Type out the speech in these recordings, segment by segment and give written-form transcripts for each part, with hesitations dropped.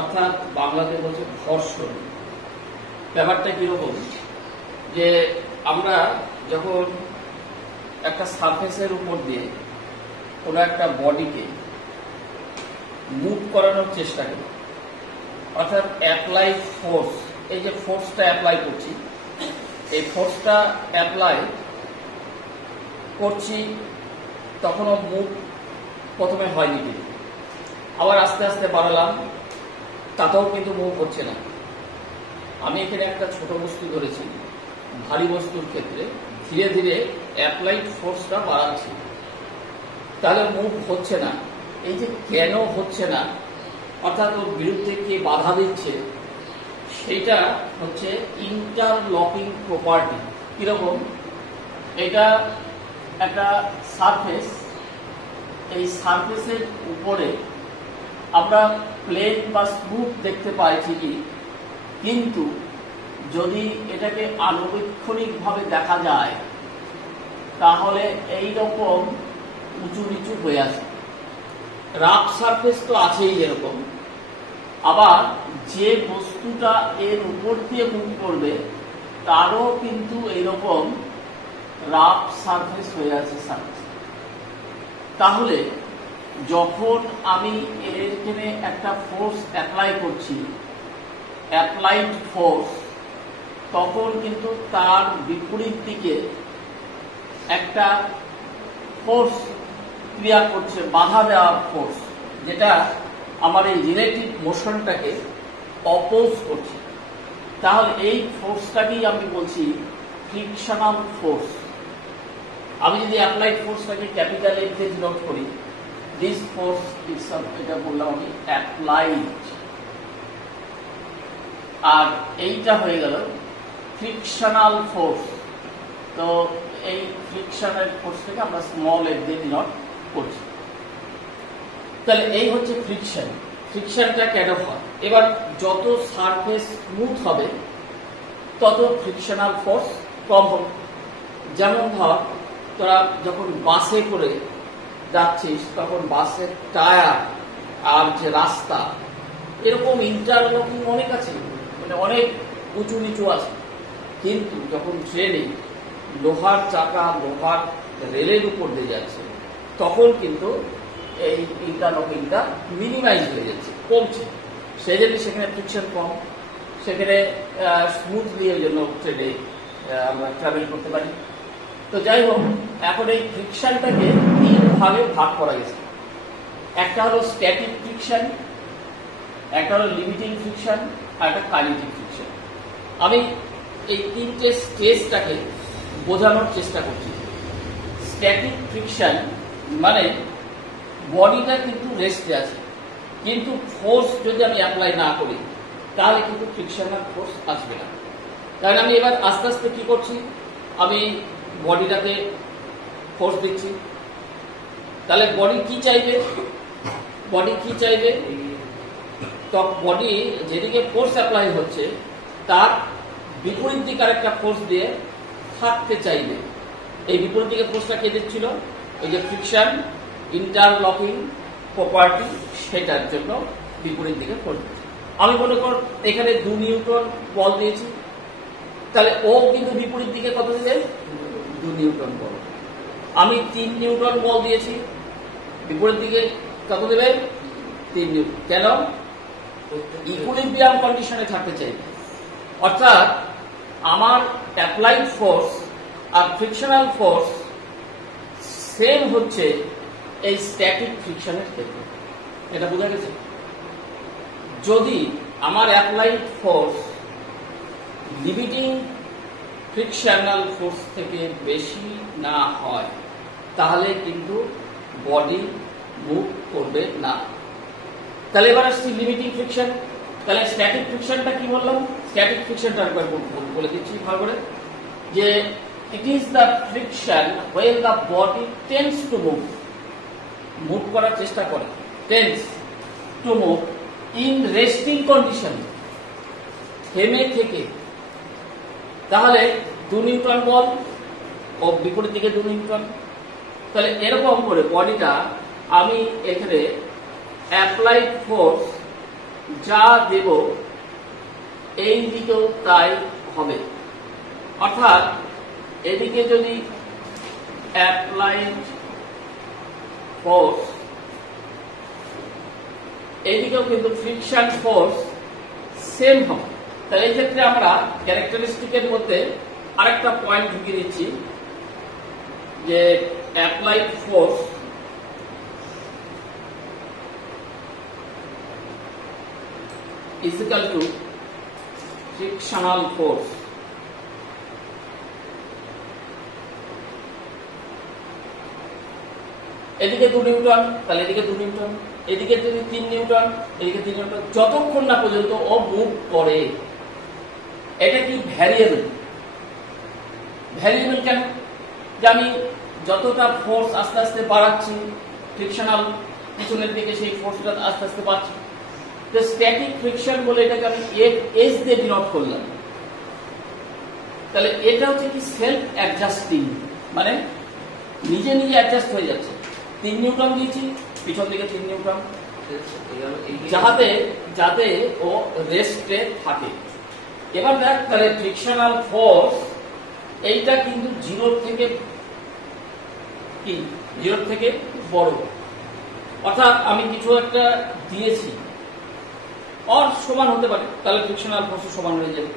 অর্থাৎ বাংলাতে বলছে ঘর্ষণ। ব্যাপারটা কিরকম, যে আমরা যখন একটা সারফেসের উপর দিয়ে কোনো একটা বডিকে মুভ করানোর চেষ্টা করি, অর্থাৎ অ্যাপ্লাই ফোর্স, এই যে ফোর্সটা অ্যাপ্লাই করছি, এই ফোর্সটা অ্যাপ্লাই করছি, তখনও মুভ প্রথমে হয়নি, কিন্তু আবার আস্তে আস্তে বাড়ালাম, তাতেও কিন্তু মুভ হচ্ছে না। আমি এখানে একটা ছোট বস্তু ধরেছি, ভারী বস্তুর ক্ষেত্রে ধীরে ধীরে অ্যাপ্লাইড ফোর্সটা বাড়াচ্ছি, তাহলে মুভ হচ্ছে না। এই যে কেন হচ্ছে না, অর্থাৎ ওর বিরুদ্ধে কে বাধা দিচ্ছে, সেটা হচ্ছে ইন্টারলকিং প্রপার্টি। কিরকম, এটা একটা সারফেস, এই সারফেসের উপরে আমরা প্লেন বা স্মুথ দেখতে পাই ঠিকই, কিন্তু যদি এটাকে আনুবীক্ষণিকভাবে দেখা যায় তাহলে এই রকম উঁচু নিচু হয়ে আসে। রাফ সারফেস তো আছেই যেরকম, আবার যে বস্তুটা এর উপর দিয়ে মুভ করবে তারও কিন্তু এইরকম রাফ সারফেস হয়ে আছে সারফেস। তাহলে যখন আমি এখানে একটা ফোর্স অ্যাপ্লাই করছি, অ্যাপ্লাইড ফোর্স, তখন কিন্তু তার বিপরীত দিকে একটা ফোর্স ক্রিয়া করছে, বাধা দেওয়ার ফোর্স, যেটা আমার এই রিলেটিভ মোশনটাকে অপোজ করছে। তাহলে এই ফোর্সটাকেই আমি বলছি ফ্রিকশনাল ফোর্স। আমি যদি অ্যাপ্লাইড ফোর্সটাকে ক্যাপিটাল এফ দিয়ে ডিনোট করি, দিস ফোর্স ইজ, এটা বললাম আমি অ্যাপ্লাইড, আর এইটা হয়ে গেল ফ্রিকশনাল ফোর্স। তো এই ফ্রিকশনাল ফোর্সটাকে আমরা স্মল এফ দিয়ে ডিনোট করছি। তাহলে এই হচ্ছে ফ্রিকশন। ফ্রিকশনটা কেন হয়? এবার যত সারফেস স্মুথ হবে তত ফ্রিকশনাল ফোর্স কম হবে। যেমন ধর, তোরা যখন বাসে করে যাচ্ছিস, তখন বাসের টায়ার আর যে রাস্তা এরকম ইন্টারলকিং অনেক আছে, মানে অনেক উঁচু নিচু আছে, কিন্তু যখন ট্রেনে লোহার চাকা, লোহার রেলের উপর দিয়ে যাচ্ছে, তখন কিন্তু এই ইন্টারলকিংটা মিনিমাইজ হয়ে যাচ্ছে, কমছে। সেই জন্য সেখানে ফ্রিকশন কম, সেখানে স্মুথলি এর জন্য ট্রেনে আমরা ট্রাভেল করতে পারি। তো যাই হোক, এখন এই ফ্রিকশনটাকে তিন ভাগে ভাগ করা গেছে। একটা হলো স্ট্যাটিক ফ্রিকশন, একটা হলো লিমিটিং ফ্রিকশন, আর একটা কাইনেটিক ফ্রিকশন। আমি এই তিনটে স্টেজটাকে বোঝানোর চেষ্টা করছি। স্ট্যাটিক ফ্রিকশন মানে বডিটা কিন্তু রেস্টে আছে, কিন্তু ফোর্স যদি আমি অ্যাপ্লাই না করি তাহলে কিন্তু ফ্রিকশনাল ফোর্স আসবে না। তাহলে আমি এবার আস্তে আস্তে কি করছি, আমি বডিটাকে ফোর্স দিচ্ছি। তাহলে বডি কি চাইবে, বডি কি চাইবে, তো বডি যেদিকে ফোর্স অ্যাপ্লাই হচ্ছে তার বিপরীত দিকে আরেকটা ফোর্স দিয়ে থাকতে চাইবে। এই বিপরীত দিকে ফোর্সটা কে দিচ্ছিল, ওই যে ফ্রিকশন, ইন্টারলকিং প্রপার্টি, সেটার জন্য বিপরীত দিকে ফোর্স দিচ্ছে। আমি মনে কর এখানে 2 নিউটন বল দিয়েছি, তাহলে ও কিন্তু বিপরীত দিকে কত দেবে, 2 নিউটন বল। আমি 3 নিউটন বল দিয়েছি, বিপরীত দিকে কত দেবে, 3 নিউটন। কেন? ইকুইলিব্রিয়াম কন্ডিশনে থাকতে চাই। অর্থাৎ আমার অ্যাপ্লাইড ফোর্স আর ফ্রিকশনাল ফোর্স সেম হচ্ছে এই স্ট্যাটিক ফ্রিকশনের ক্ষেত্রে। এটা বোঝা গেছে? যদি আমার applied force limiting frictional force থেকে বেশি না হয় তাহলে কিন্তু বডি মুভ করবে না। তাহলে এবার আসছি লিমিটিং ফ্রিকশন। তাহলে স্ট্যাটিক ফ্রিকশনটা কি বললাম? স্ট্যাটিক ফ্রিকশনটা একবার বলে দিচ্ছি ভালো করে, যে ইট is the friction when the body tends to move, move করার চেষ্টা করে, tends to move in resting condition, থেমে থেকে। তাহলে 2 নিউটন বল ও বিপরীত দিকে 2 নিউটন। তাহলে এরকম করে বডিটা আমি এখানে অ্যাপ্লাইড ফোর্স যা দেব এই দিকেও তাই হবে। অর্থাৎ এদিকে যদি অ্যাপ্লাইড ফোর্স, এইদিকেও কিন্তু ফ্রিকশন ফোর্স সেম হবে। তাহলে এই ক্ষেত্রে আমরা ক্যারেক্টারিস্টিকের মধ্যে আরেকটা পয়েন্ট ঢুকিয়ে দিচ্ছি যে applied force is equal to frictional force। এদিকে 2 নিউটন, তাহলে এদিকে 2 নিউটন, এদিকে যদি 3 নিউটন, এদিকে 3 নিউটন, যতক্ষণ না পর্যন্ত ও মুভ করে। এটা কি ভ্যারিয়েবল? ভ্যারিয়েবল কেন? যে আমি যতটা ফোর্স আস্তে আস্তে বাড়াচ্ছি ফ্রিকশনাল পিছনের দিকে, সেই ফোর্সটা আস্তে আস্তে বাড়ছে। তো স্ট্যাটিক ফ্রিকশন বলে এটাকে আমি এস দিয়ে ডিনোট করলাম। তাহলে এটা হচ্ছে কি সেলফ অ্যাডজাস্টিং, মানে নিজে নিজে অ্যাডজাস্ট হয়ে যাচ্ছে। 3 নিউটন দিয়েছি, পিছন দিকে 3 নিউটন, যাতে ও রেস্টে থাকে। এবার দেখ, তাহলে ফ্রিকশনাল ফোর্স এইটা কিন্তু জিরোর থেকে বড়। অর্থাৎ আমি কিছু একটা দিয়েছি, আর সমান হতে পারে, তাহলে ফ্রিকশনাল ফোর্স সমান হয়ে যাবে,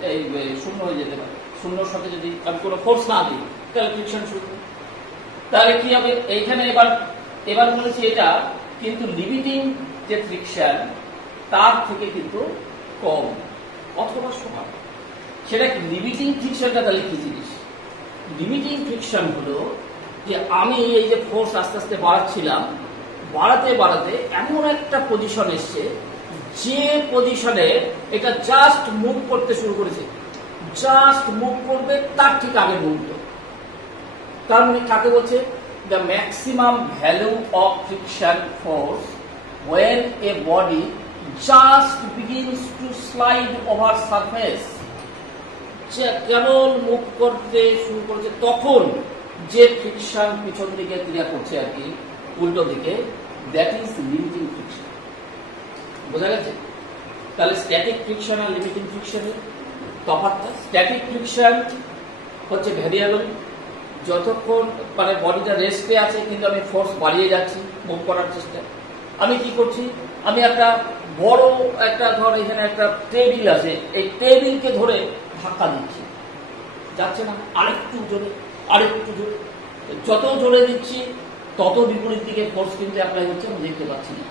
শূন্য হয়ে যেতে পারে। শূন্যর সাথে যদি আমি কোনো ফোর্স না দিই তাহলে ফ্রিকশন শূন্য। তাহলে কি হবে এইখানে? এবার বলেছি এটা কিন্তু লিমিটিং যে ফ্রিকশন তার থেকে কিন্তু কম অথবা সমান। সেটা লিমিটিং ফ্রিকশনটা তাহলে কি জিনিস? লিমিটিং ফ্রিকশন হলো যে আমি এই যে ফোর্স আস্তে আস্তে বাড়াচ্ছিলাম, বাড়াতে বাড়াতে এমন একটা পজিশন এসছে যে পজিশনে এটা জাস্ট মুভ করতে শুরু করেছে, জাস্ট মুভ করবে তার ঠিক আগের মুহূর্ত। তার মানে কাকে বলছে? The maximum value of friction force when a body just begins to slide over surface, যে কেবল মুভ করতে শুরু করেছে তখন যে ফ্রিকশন পিছন দিকে ক্রিয়া করছে আর কি উল্টো দিকে, দ্যাট ইজ লিমিটিং ফ্রিকশন। বোঝা গেছে? তাহলে স্ট্যাটিক ফ্রিকশন আর লিমিটিং ফ্রিকশনের তফাৎটা, স্ট্যাটিক ফ্রিকশন হচ্ছে ভ্যারিয়েবল, যতক্ষণ মানে বডিটা রেস্টে আছে কিন্তু আমি ফোর্স বাড়িয়ে যাচ্ছি মুভ করার চেষ্টা। আমি কি করছি? আমি একটা বড় একটা ধর এখানে একটা টেবিল আছে, এই টেবিলকে ধরে ধাক্কা দিচ্ছি, যাচ্ছে না, আরেকটু জোরে, আরেকটু জোরে। যত জোরে দিচ্ছি তত বিপরীত দিকে ফোর্স কিন্তু অ্যাপ্লাই হচ্ছে, আমি দেখতে পাচ্ছি না।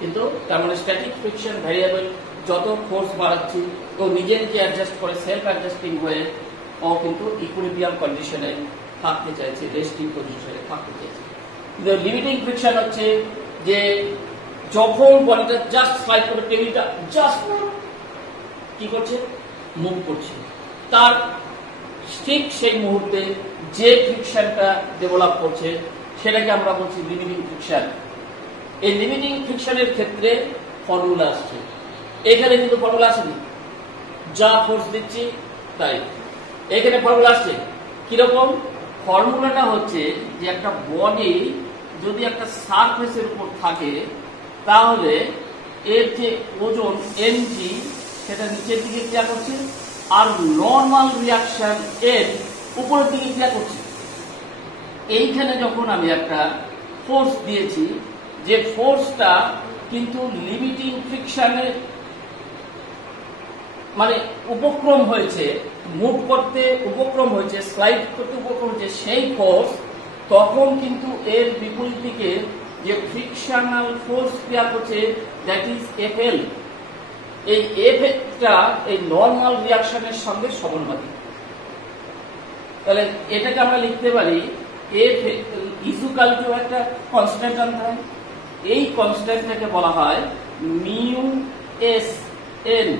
কিন্তু তার মানে স্ট্যাটিক ফ্রিকশন ভ্যারিয়েবল, যত ফোর্স বাড়াচ্ছি তো নিজে নিজে অ্যাডজাস্ট করে সেলফ অ্যাডজাস্টিং হয়ে ও কিন্তু ইকুইলিব্রিয়াম কন্ডিশনে থাকতে চাইছে, রেস্টিং পজিশনে থাকতে চাইছে। কিন্তু লিমিটিং ফ্রিকশন হচ্ছে যে যখন বডিটা জাস্ট স্লাইড করে, টেবিলটা জাস্ট কি করছে? মুভ করছে, তার ঠিক সেই মুহূর্তে যে ফ্রিকশনটা ডেভেলপ করছে সেটাকে আমরা বলছি লিমিটিং ফ্রিকশন। এই লিমিটিং ফ্রিকশনের ক্ষেত্রে ফর্মুলা আসছে, এখানে কিন্তু ফর্মুলা আসেনি, যা ফোর্স দিচ্ছি তাই। এখানে ফর্মুলা আসছে কিরকম? ফর্মুলাটা হচ্ছে যে একটা বডি যদি একটা সারফেসের উপর থাকে তাহলে এর যে ওজন এমজি সেটা নিচের দিকে ক্রিয়া করছে, আর নর্মাল রিয়াকশন এর উপরের দিকে ক্রিয়া করছে। এইখানে যখন আমি একটা ফোর্স দিয়েছি, যে ফোর্সটা কিন্তু লিমিটিং ফ্রিকশনের মানে উপক্রম হয়েছে, মুভ করতে উপক্রম হয়েছে, স্লাইড করতে উপক্রম হয়েছে সেই ফোর্স, তখন কিন্তু এর বিপরীত দিকে যে ফ্রিকশনাল ফোর্স ক্রিয়া করছে দ্যাট ইজ এফএল। এই এফটা এই নর্মাল রিয়াকশনের সঙ্গে সমানুপাতিক। তাহলে এটাকে আমরা লিখতে পারি এফ ইকুয়াল টু একটা কনস্ট্যান্ট আনতে হয়, এই কনস্ট্যান্টটাকে বলা হয় মিউ এস এন।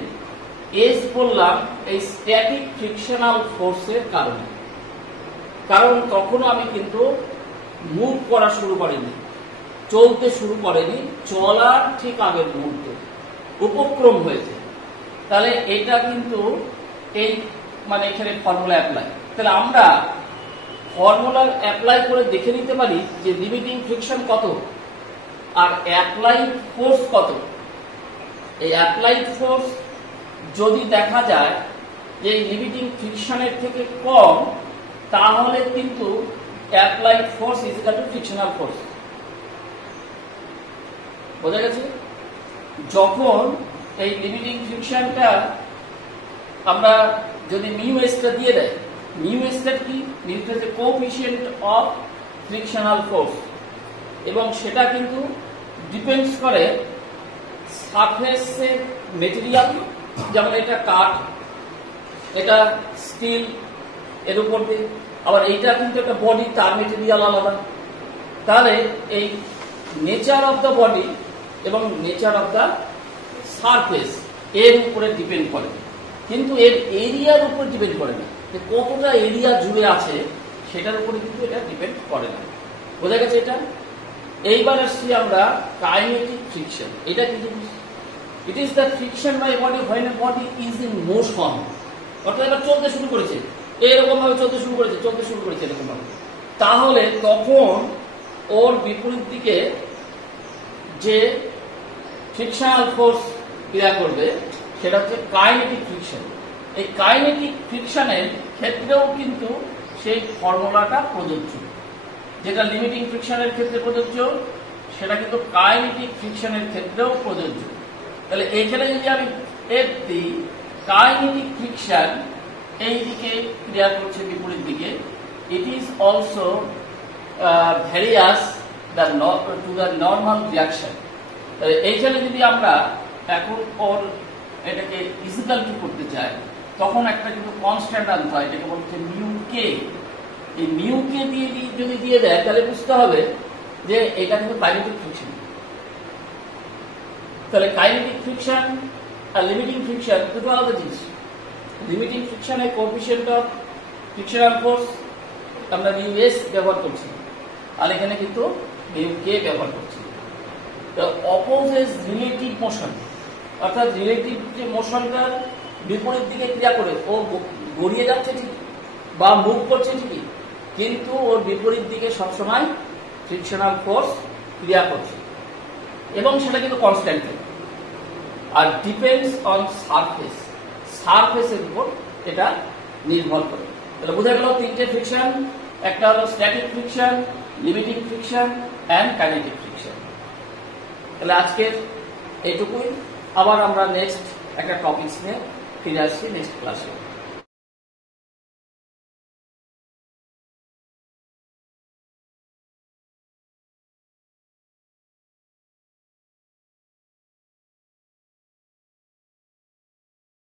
এস বললাম এই স্ট্যাটিক ফ্রিকশনাল ফোর্সের কারণে, কারণ তখনও আমি কিন্তু মুভ করা শুরু করিনি, চলতে শুরু করেনি, চলার ঠিক আগের মুহূর্তে উপক্রম হয়েছে। তাহলে এটা কিন্তু এই মানে এখানে ফর্মুলা অ্যাপ্লাই। তাহলে আমরা ফর্মুলা অ্যাপ্লাই করে দেখে নিতে পারি যে লিমিটিং ফ্রিকশন কত আর অ্যাপ্লাই ফোর্স কত। এই অ্যাপ্লাইড ফোর্স যদি দেখা যায় যে লিমিটিং ফ্রিকশনের থেকে কম, তাহলে কিন্তু applied force is equal to frictional force. বোঝা গেছে? যখন এই লিমিটিং ফ্রিকশনটা আমরা যদি মিউ এসটা দিয়ে দেয়, মিউ এসটা কি? মিউ হচ্ছে কোএফিশিয়েন্ট অফ ফ্রিকশনাল ফোর্স, এবং সেটা কিন্তু ডিপেন্ডস করে সারফেসের মেটেরিয়াল, যেমন এটা কাঠ, এটা স্টিল, এর উপর দিয়ে আবার এইটা কিন্তু একটা বডি, তার মেটেরিয়াল আলাদা। তাহলে এই নেচার অফ দ্য বডি এবং নেচার অফ দ্য সারফেস এর উপরে ডিপেন্ড করে, কিন্তু এর এরিয়ার উপর ডিপেন্ড করে না, যে কতটা এরিয়া জুড়ে আছে সেটার উপরে কিন্তু এটা ডিপেন্ড করে না। বোঝা গেছে এটা? এইবার আসছি আমরা কাইনেটিক ফ্রিকশন। এটা কি জিনিস? It is the friction by body when a body is in motion. অর্থাৎ এবার চলতে শুরু করেছে, এরকম ভাবে চলতে শুরু করেছে এরকম ভাবে, তাহলে তখন ওর বিপরীত দিকে যে ফ্রিকশনাল ফোর্স ক্রিয়া করবে সেটা হচ্ছে কাইনেটিক ফ্রিকশন। এই কাইনেটিক ফ্রিকশনের ক্ষেত্রেও কিন্তু সেই ফর্মুলাটা প্রযোজ্য, যেটা লিমিটিং ফ্রিকশনের ক্ষেত্রে প্রযোজ্য সেটা কিন্তু কাইনেটিক ফ্রিকশনের ক্ষেত্রেও প্রযোজ্য। তাহলে এখানে যদি আমি এফ দিই, কাইনেটিক ফ্রিকশন এই দিকে ক্রিয়া করছে বিপরীত দিকে, it is also various to the normal reaction. তাহলে এইখানে যদি আমরা এখন ওর এটাকে ইজিক্যাল টু করতে চাই, তখন একটা কিন্তু কনস্ট্যান্ট আনতে হয়, এটাকে বলছে মিউ কে। এই মিউ কে যদি দিয়ে দেয় তাহলে বুঝতে হবে যে এটা কিন্তু কাইনেটিক ফ্রিকশন। তাহলে কাইনেটিক ফ্রিকশন আর লিমিটিং ফ্রিকশন দুটো আলাদা জিনিস। লিমিটিং ফ্রিকশনে কোএফিশিয়েন্ট অফ ফ্রিকশনাল ফোর্স আমরা মিউ এস ব্যবহার করছি, আর এখানে কিন্তু মিউ কে ব্যবহার করছি। অপোজিট রিলেটিভ মোশন, অর্থাৎ রিলেটিভ যে মোশনটার বিপরীত দিকে ক্রিয়া করে, ও গড়িয়ে যাচ্ছে ঠিকই বা মুভ করছে ঠিকই, কিন্তু ওর বিপরীত দিকে সবসময় ফ্রিকশনাল ফোর্স ক্রিয়া করছে, এবং সেটা কিন্তু কনস্ট্যান্ট আর ডিপেন্ডস অন সারফেস, সারফেসের উপর এটা নির্ভর করে। তাহলে বোঝা গেল তিনটে ফ্রিকশন, একটা হলো static friction, limiting friction and kinetic friction. তাহলে আজকের এইটুকুই, আবার আমরা নেক্সট একটা টপিকস নিয়ে ফিরে আসছি নেক্সট ক্লাসে।